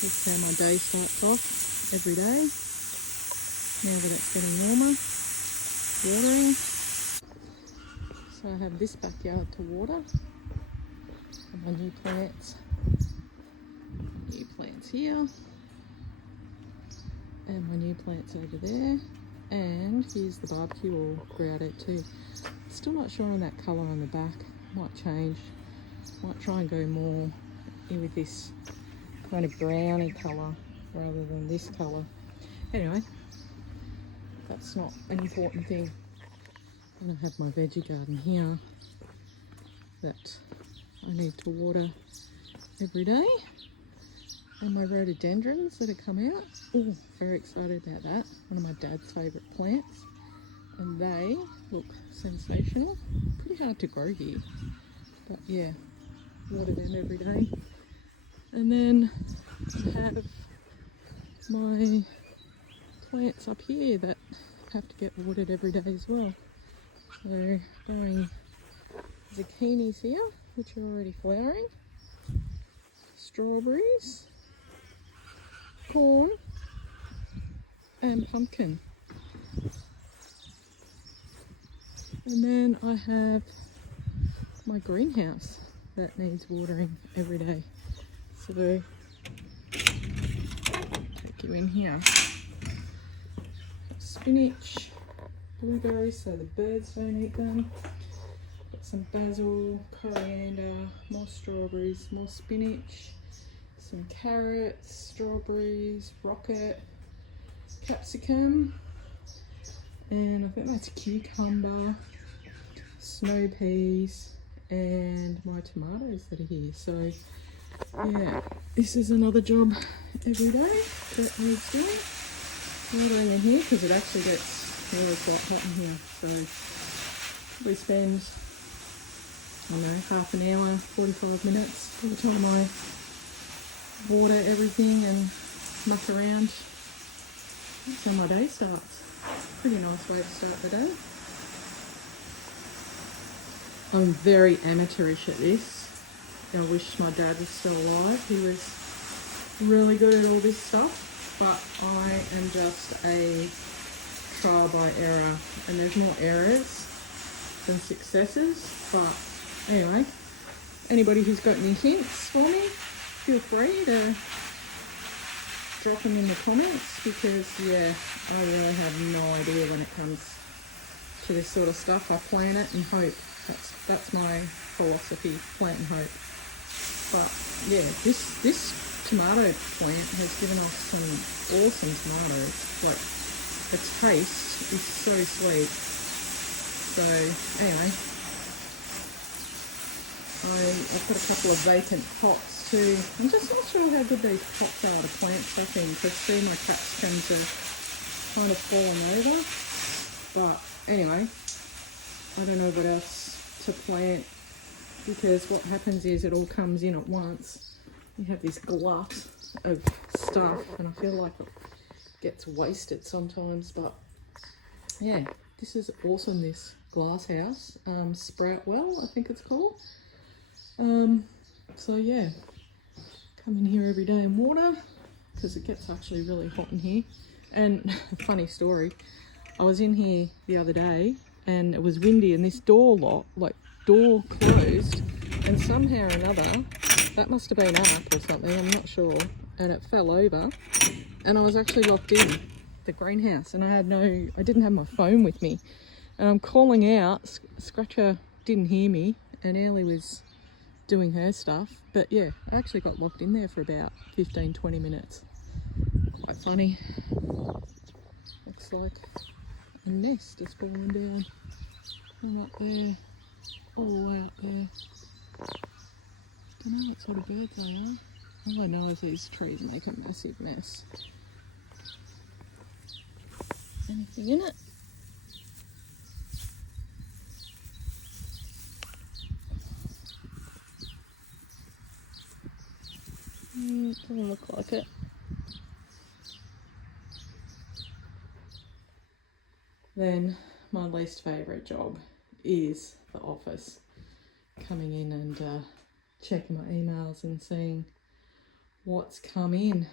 That's how my day starts off every day. Now that it's getting warmer, watering. So I have this backyard to water. And my new plants. New plants here. And my new plants over there. And here's the barbecue all grew out too. Still not sure on that colour on the back. Might change. Might try and go more in with this kind of browny colour rather than this colour. Anyway, that's not an important thing. And I have my veggie garden here that I need to water every day. And my rhododendrons that have come out. Oh, very excited about that. One of my dad's favourite plants. And they look sensational. Pretty hard to grow here. But yeah, water them every day. And then I have my plants up here that have to get watered every day as well. So growing zucchinis here, which are already flowering. Strawberries. Corn. And pumpkin. And then I have my greenhouse that needs watering every day. So, take you in here. Spinach, blueberries so the birds don't eat them. Got some basil, coriander, more strawberries, more spinach, some carrots, strawberries, rocket, capsicum, and I think that's cucumber, snow peas, and my tomatoes that are here. So yeah, this is another job every day that needs doing. Watering in here because it actually gets really quite hot in here. So we spend, I don't know, half an hour, 45 minutes by the time I water everything and muck around. That's how my day starts. Pretty nice way to start the day. I'm very amateurish at this. I wish my dad was still alive. He was really good at all this stuff, but I am just a trial by error, and there's more errors than successes. But anyway, anybody who's got any hints for me, feel free to drop them in the comments, because yeah, I really have no idea when it comes to this sort of stuff. I plan it and hope. That's my philosophy, plan and hope. But yeah, this tomato plant has given us some awesome tomatoes. Like, the taste is so sweet. So anyway, I've got a couple of vacant pots too. I'm just not sure how good these pots are to plant stuff in, because see, my capsicums are kind of falling over. But anyway, I don't know what else to plant, because what happens is it all comes in at once. You have this glut of stuff, and I feel like it gets wasted sometimes. But yeah, this is awesome, this glass house. Sproutwell, I think it's called. So yeah, come in here every day and water, because it gets actually really hot in here. And funny story, I was in here the other day and it was windy, and this door closed, and somehow or another, that must have been up or something, I'm not sure, and it fell over, and I was actually locked in the greenhouse, and I didn't have my phone with me, and I'm calling out. Scratcha didn't hear me, and Ellie was doing her stuff. But yeah, I actually got locked in there for about 15-20 minutes. Quite funny. Looks like a nest is falling down from up there, all out there. Don't know what sort of birds they are. All I know is these trees make a massive mess. Anything in it? Doesn't look like it. Then my least favourite job is the office. Coming in and checking my emails and seeing what's come in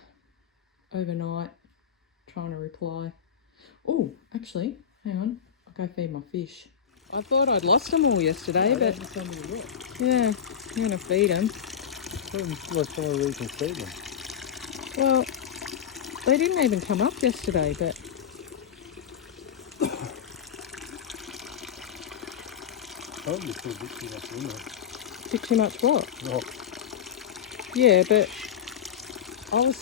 overnight. Trying to reply. Oh, actually, hang on. I'll go feed my fish. I thought I'd lost them all yesterday, but yeah, I'm going to feed them. Like somewhere where you can feed them. Well, they didn't even come up yesterday, but Probably still a bit too much in there. bit too much what? Rock. Yeah, but I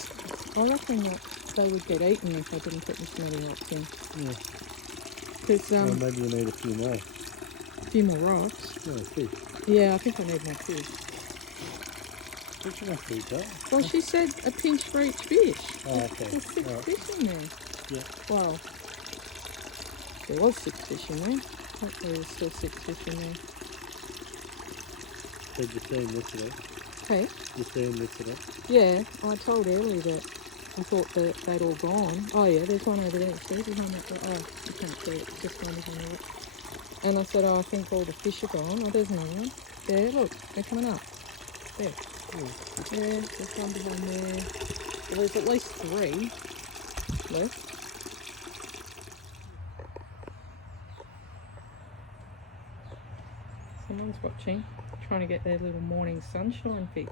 reckon that they would get eaten if I didn't put this many rocks in. Yeah. Because Well, maybe we need a few more. a few more rocks. No, fish. Yeah, I think I need more fish. Fish enough to eat that. Well, she said a pinch for each fish. Oh, okay. There's 6 Right. fish in there. Yeah. Well, there was 6 fish in there. Hopefully there's still 6 fish in there. Said you seen yesterday. Hey? You seen yesterday. Yeah, I told Ellie that I thought that they'd all gone. Oh yeah, there's one over there. See, behind that door. Oh, you can't see it. It's just one behind the rock. And I said, oh, I think all the fish are gone. Oh, there's another one. There, look, they're coming up. There. Yeah, there's one behind there. Well, there's at least 3 left. Someone's watching, trying to get their little morning sunshine fix.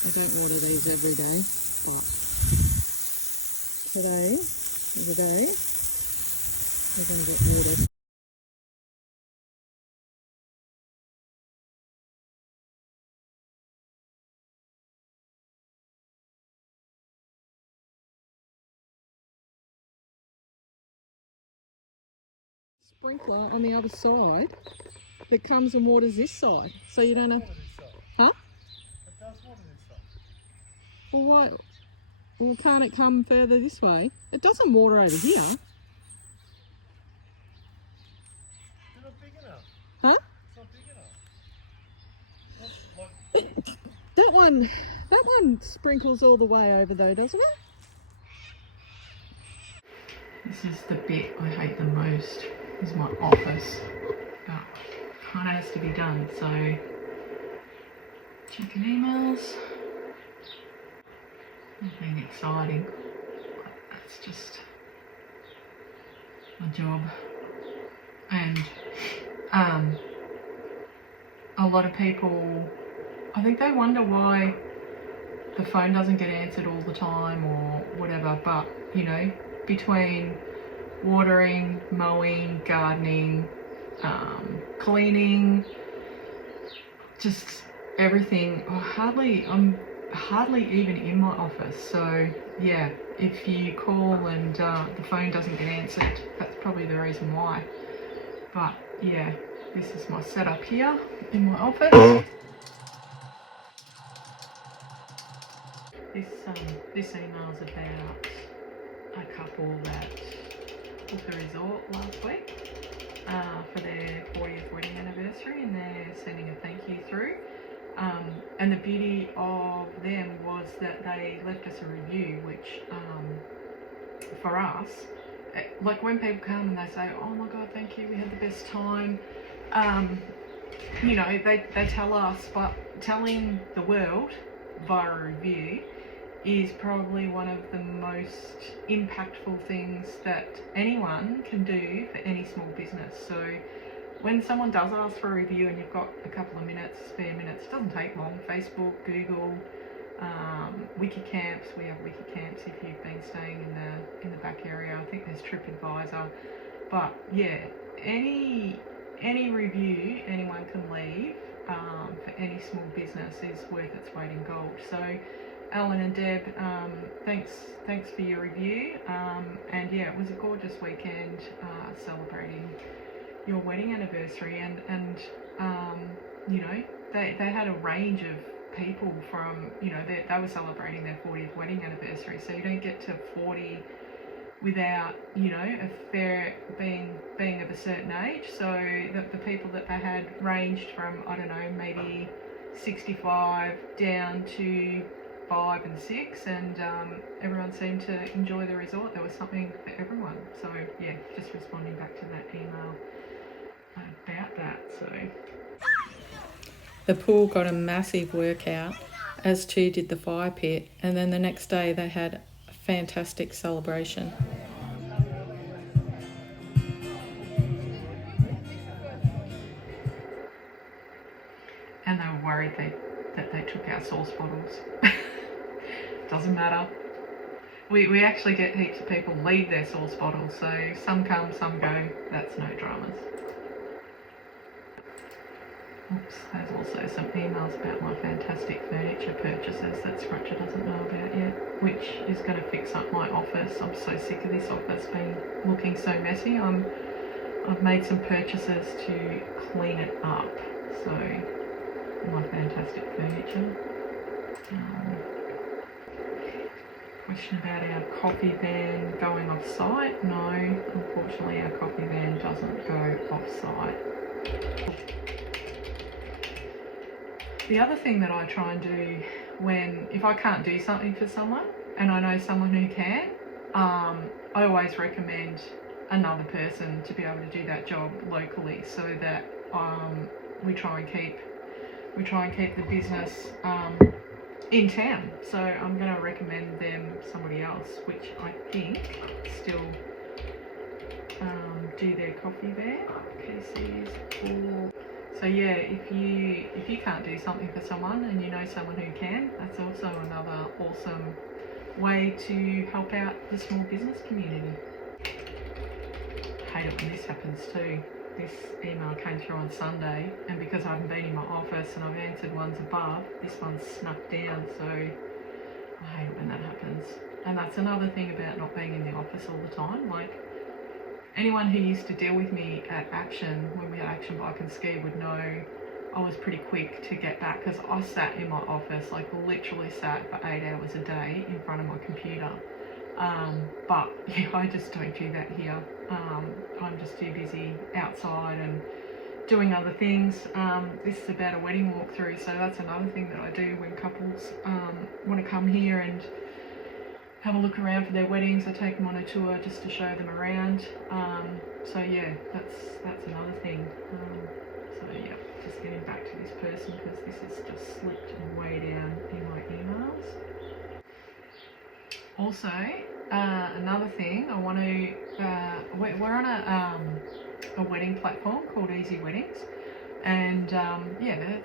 I don't water these every day, but today is a day they're going to get watered. Sprinkler on the other side that comes and waters this side, so you don't have. Huh? It does water this side. Well, why? Well, can't it come further this way? It doesn't water over here. It's not big enough. Huh? It's not big enough. Not like... That one sprinkles all the way over though, doesn't it? This is the bit I hate the most, is my office. But kind of has to be done, so checking emails. Nothing exciting, but that's just my job. And a lot of people, I think they wonder why the phone doesn't get answered all the time or whatever, but you know, between watering, mowing, gardening, cleaning, just everything, I'm hardly even in my office. So yeah, if you call and the phone doesn't get answered, that's probably the reason why. But yeah, this is my setup here in my office. This email's about a couple that booked a resort last week for their 40th wedding anniversary, and they're sending a thank you through. And the beauty of them was that they left us a review, which for us, like when people come and they say, oh my god, thank you, we had the best time, you know, they tell us, but telling the world via a review is probably one of the most impactful things that anyone can do for any small business. So when someone does ask for a review and you've got a couple of minutes, spare minutes, it doesn't take long. Facebook, Google, Wiki Camps. We have Wiki Camps if you've been staying in the back area. I think there's TripAdvisor. But yeah, any review anyone can leave for any small business is worth its weight in gold. So Alan and Deb, thanks for your review. And yeah, it was a gorgeous weekend celebrating your wedding anniversary, and you know, they had a range of people from, you know, they were celebrating their 40th wedding anniversary, so you don't get to 40 without, you know, being of a certain age. So the people that they had ranged from, I don't know, maybe 65 down to 5 and 6, and everyone seemed to enjoy the resort. There was something for everyone. So yeah, just responding back to that email about that. So The pool got a massive workout, as too did the fire pit, and then the next day they had a fantastic celebration. And they were worried that they took our sauce bottles. Doesn't matter. We actually get heaps of people leave their sauce bottles, so some come, some go. That's no dramas. Oops, there's also some emails about my fantastic furniture purchases that Scratcha doesn't know about yet, which is going to fix up my office. I'm so sick of this office being looking so messy. I've made some purchases to clean it up. So my fantastic furniture. Question about our coffee van going off site. No, unfortunately our coffee van doesn't go off site. The other thing that I try and do if I can't do something for someone and I know someone who can, I always recommend another person to be able to do that job locally, so that we try and keep the business in town. So I'm going to recommend them somebody else, which I think still do their coffee there. KC's or so yeah, if you can't do something for someone and you know someone who can, that's also another awesome way to help out the small business community. I hate it when this happens too. This email came through on Sunday, and because I haven't been in my office and I've answered ones above, this one's snuck down, so I hate it when that happens. And that's another thing about not being in the office all the time. Like, anyone who used to deal with me at Action, when we had Action Bike and Ski, would know I was pretty quick to get back, because I sat in my office, like literally sat for 8 hours a day in front of my computer. But yeah, I just don't do that here. I'm just too busy outside and doing other things. This is about a wedding walkthrough, so that's another thing that I do when couples want to come here and have a look around for their weddings. I take them on a tour just to show them around. So yeah, that's another thing. So yeah, just getting back to this person, because this has just slipped way down in my emails. Also, another thing I want to, we're on a wedding platform called Easy Weddings, and yeah,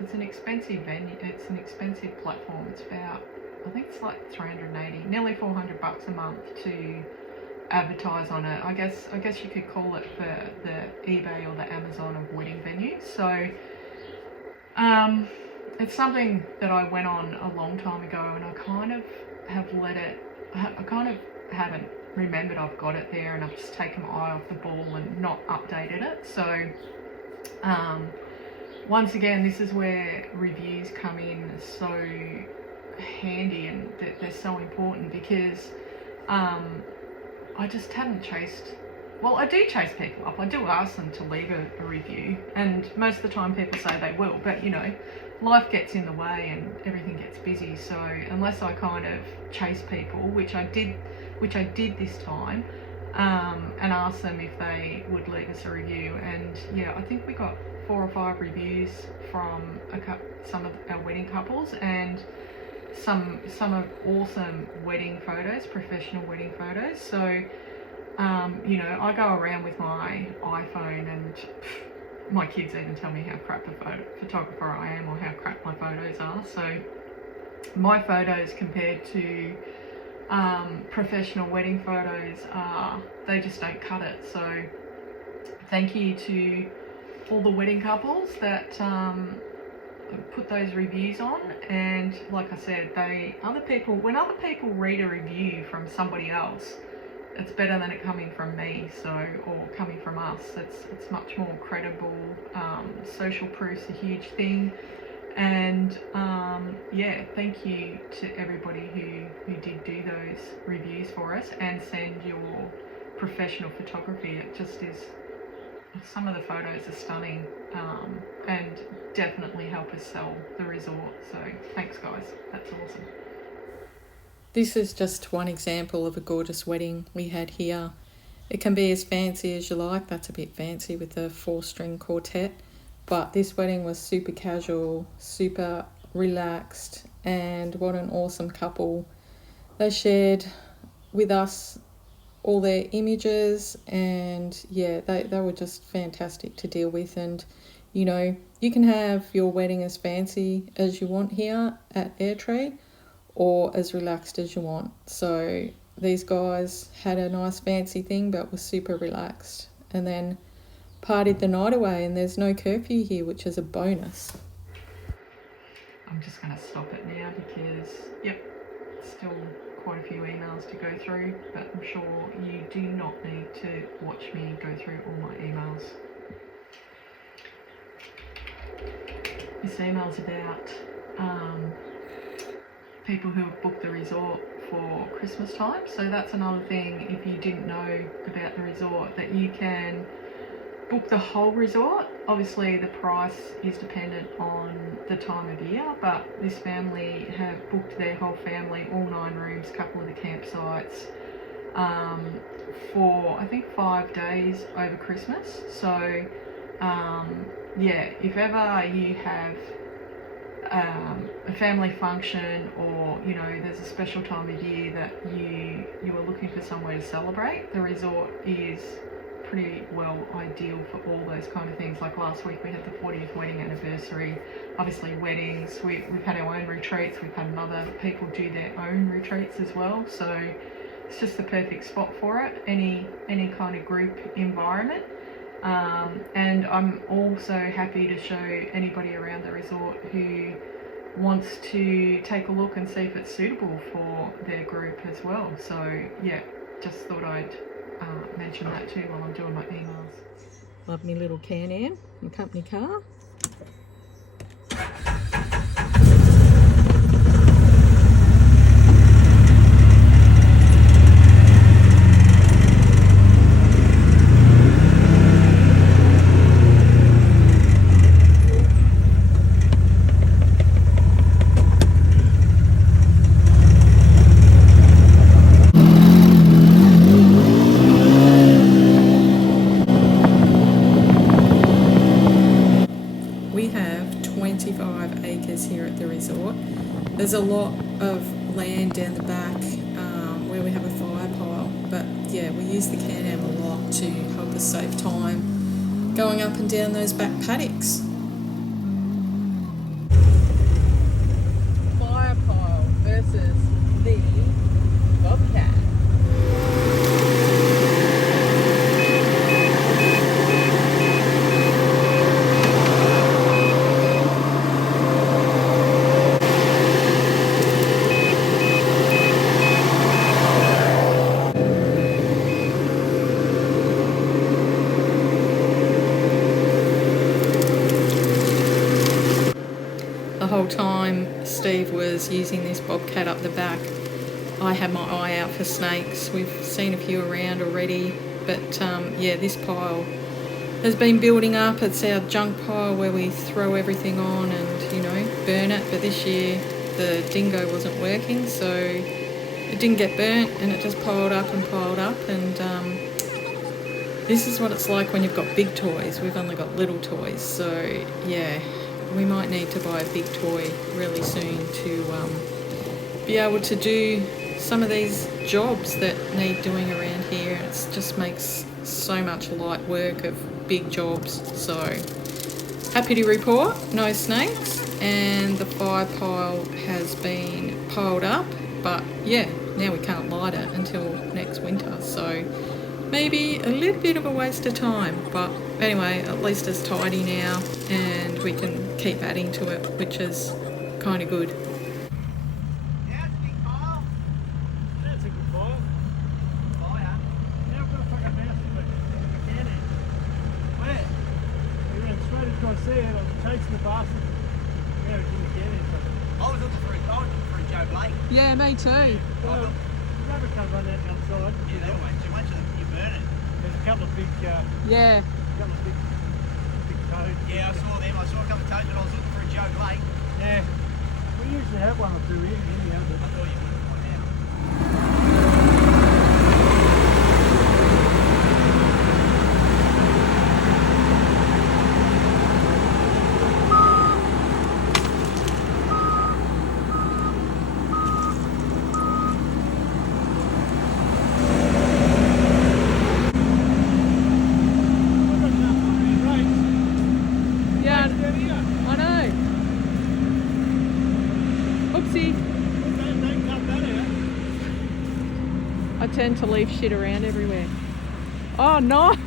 it's an expensive venue. It's an expensive platform. It's about, I think it's like 380, nearly $400 a month to advertise on it. I guess you could call it the eBay or the Amazon of wedding venues. So it's something that I went on a long time ago, and I kind of have let it, I kind of haven't remembered I've got it there, and I've just taken my eye off the ball and not updated it. So once again, this is where reviews come in so handy, and they're so important, because I just haven't chased, well, I do chase people up. I do ask them to leave a review, and most of the time people say they will, but you know, life gets in the way and everything gets busy. So unless I kind of chase people, which I did this time, and ask them if they would leave us a review, and yeah, I think we got 4 or 5 reviews from some of our wedding couples, and some of awesome wedding photos, professional wedding photos. So you know, I go around with my iPhone, and my kids even tell me how crap a photographer I am, or how crap my photos are. So my photos compared to professional wedding photos, they just don't cut it. So thank you to all the wedding couples that put those reviews on. And like I said, when other people read a review from somebody else, it's better than it coming from me, or coming from us. It's much more credible. Social proof's a huge thing, and yeah, thank you to everybody who did do those reviews for us and send your professional photography. It just is, some of the photos are stunning, and definitely help us sell the resort. So thanks guys, that's awesome. This is just one example of a gorgeous wedding we had here. It can be as fancy as you like. That's a bit fancy with the 4-string quartet. but this wedding was super casual, super relaxed, and what an awesome couple. They shared with us all their images, and yeah, they were just fantastic to deal with. And you know, you can have your wedding as fancy as you want here at Airtree, or as relaxed as you want. So these guys had a nice fancy thing but was super relaxed, and then partied the night away, and there's no curfew here, which is a bonus. I'm just going to stop it now because yep, still quite a few emails to go through, but I'm sure you do not need to watch me go through all my emails. This email's about people who have booked the resort for Christmas time. So that's another thing, if you didn't know about the resort, that you can book the whole resort. Obviously the price is dependent on the time of year, but this family have booked their whole family, all 9 rooms, a couple of the campsites, for I think 5 days over Christmas. So yeah, if ever you have a family function, or you know there's a special time of year that you are looking for somewhere to celebrate, the resort is pretty well ideal for all those kind of things. Like last week we had the 40th wedding anniversary, obviously weddings, we've had our own retreats, we've had other people do their own retreats as well, so it's just the perfect spot for it, any kind of group environment. And I'm also happy to show anybody around the resort who wants to take a look and see if it's suitable for their group as well. So yeah, just thought I'd mention that too while I'm doing my emails. Love me little Can-Am and company car. We have 25 acres here at the resort. There's a lot of land down the back where we have a fire pile, but yeah, we use the Can-Am a lot to help us save time going up and down those back paddocks. Fire pile versus the bobcat. The whole time Steve was using this bobcat up the back, I had my eye out for snakes. We've seen a few around already, but yeah, this pile has been building up. It's our junk pile where we throw everything on and, you know, burn it. But this year the dingo wasn't working, so it didn't get burnt, and it just piled up and piled up. And this is what it's like when you've got big toys. We've only got little toys, so yeah, we might need to buy a big toy really soon to be able to do some of these jobs that need doing around here. It just makes so much light work of big jobs. So happy to report no snakes, and the fire pile has been piled up, but yeah, now we can't light it until next winter, so maybe a little bit of a waste of time, but anyway, at least it's tidy now and we can keep adding to it, which is kind of good. Yeah, it's a big pile. That's a good pile. Fire. Yeah, I've got a fucking mouse in the Can-Am. Where? We went straight across there. I was chasing the bastard. Yeah, we didn't get it. I was looking for a Joe Blake. Yeah, me too. Well, rubber can't run out outside. Yeah, that way too much. You burn it. There's a couple of big, Yeah. big toads. Yeah, I saw them. I saw a couple of toads, but I was looking for a Joe Blake. Yeah. We usually have one or two here, anyhow. I thought you would by now. I know. Oopsie. Don't cut that out. I tend to leave shit around everywhere. Oh, nice.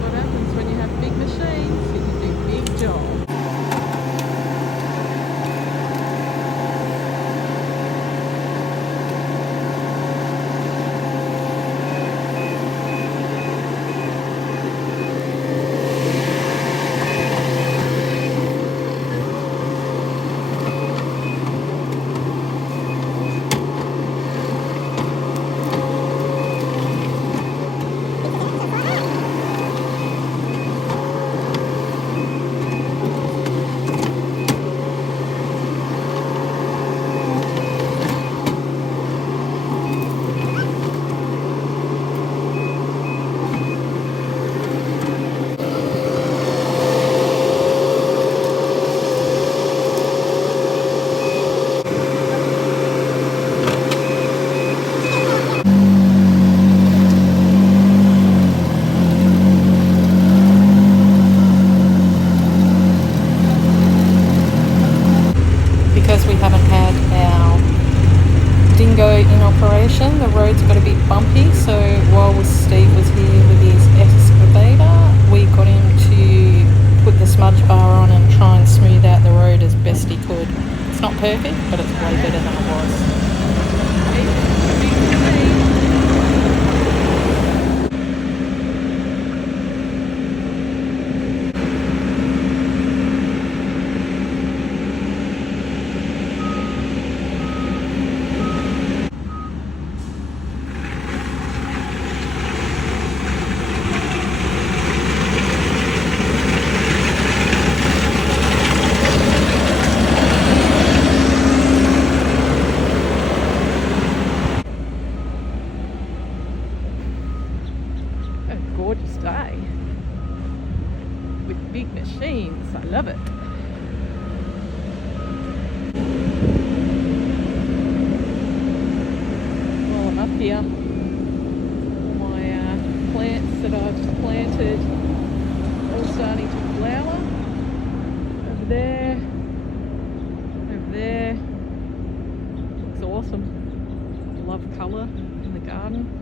What happens when you have big machines? You can do big jobs. Because we haven't had our dingo in operation, the road's got a bit bumpy, so while Steve was here with his excavator, we got him to put the smudge bar on and try and smooth out the road as best he could. It's not perfect, but it's way better than it was. A gorgeous day with big machines. I love it. Well, I'm up here. My plants that I've planted all starting to flower. Over there. Over there. Looks awesome. Love colour in the garden.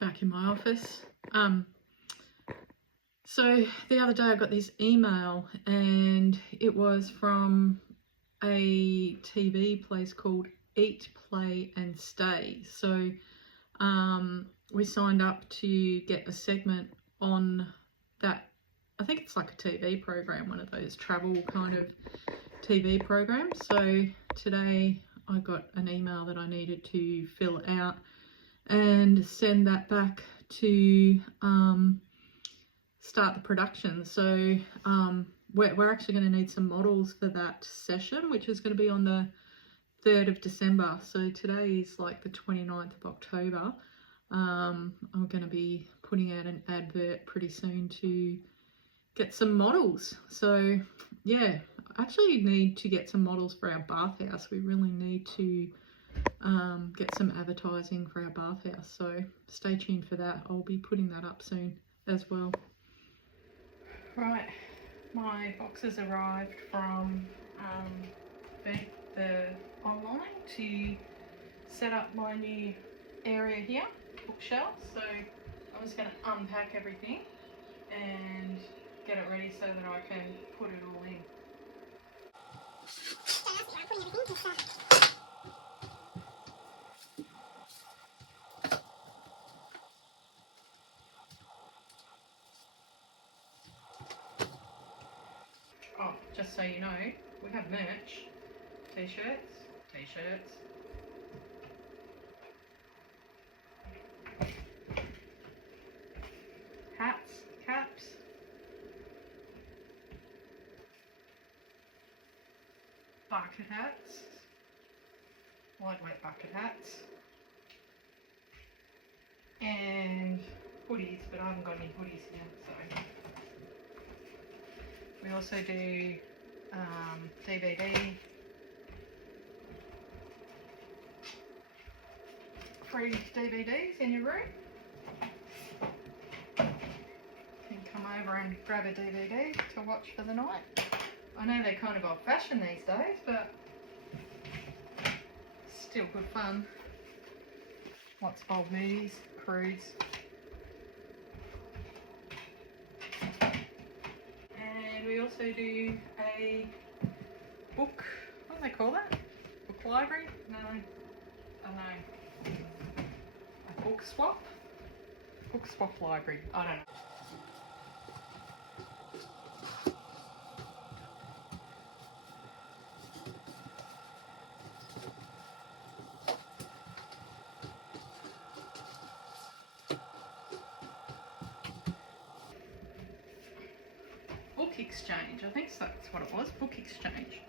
Back in my office. So the other day I got this email and it was from a TV place called Eat, Play and Stay. So we signed up to get a segment on that. I think it's like a TV program, one of those travel kind of TV programs. So today I got an email that I needed to fill out and send that back to start the production. So we're actually going to need some models for that session, which is going to be on the 3rd of December. So today is like the 29th of October. I'm going to be putting out an advert pretty soon to get some models. So yeah, I actually need to get some models for our bathhouse. We really need to get some advertising for our bathhouse, so stay tuned for that. I'll be putting that up soon as well. Right, my boxes arrived from the online to set up my new area here, bookshelf. So I'm just going to unpack everything and get it ready so that I can put it all in. just so you know, we have merch. T-shirts, t-shirts. Hats, caps. Bucket hats. Lightweight bucket hats. And hoodies, but I haven't got any hoodies yet, so. We also do DVD. Free DVDs in your room. You can come over and grab a DVD to watch for the night. I know they're kind of old fashioned these days, but still good fun. Lots of old movies, crudes. And we also do a book, what do they call that? Book library? No, I don't know. A book swap? Book swap library, I don't know. Book exchange, I think that's what it was, book exchange.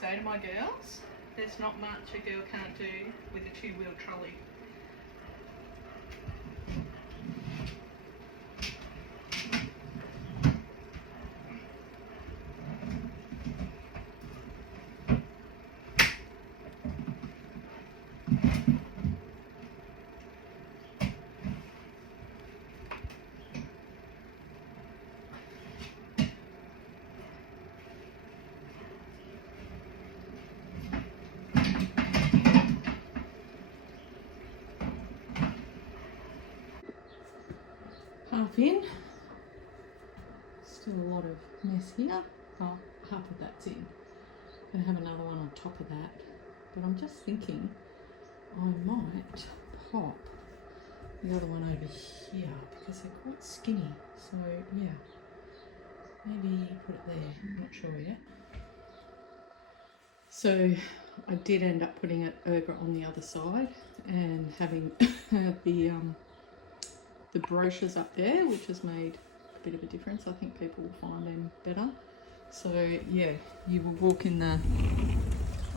Say to my girls, there's not much a girl can't do with a two-wheel trolley. Half in, still a lot of mess here. Oh, half of that's in. Gonna have another one on top of that, but I'm just thinking I might pop the other one over here because they're quite skinny. So yeah, maybe put it there. I'm not sure yet. So I did end up putting it over on the other side and having the brochures up there, which has made a bit of a difference. I think people will find them better. So yeah, you will walk in the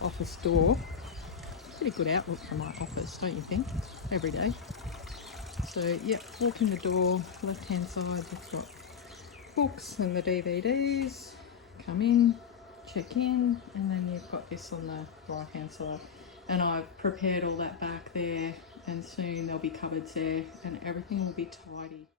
office door. Pretty good outlook from my office, don't you think? Every day. So yeah, walk in the door, left hand side, we've got books and the DVDs. Come in, check in, and then you've got this on the right hand side. And I've prepared all that back there, and soon there'll be cupboards there and everything will be tidy.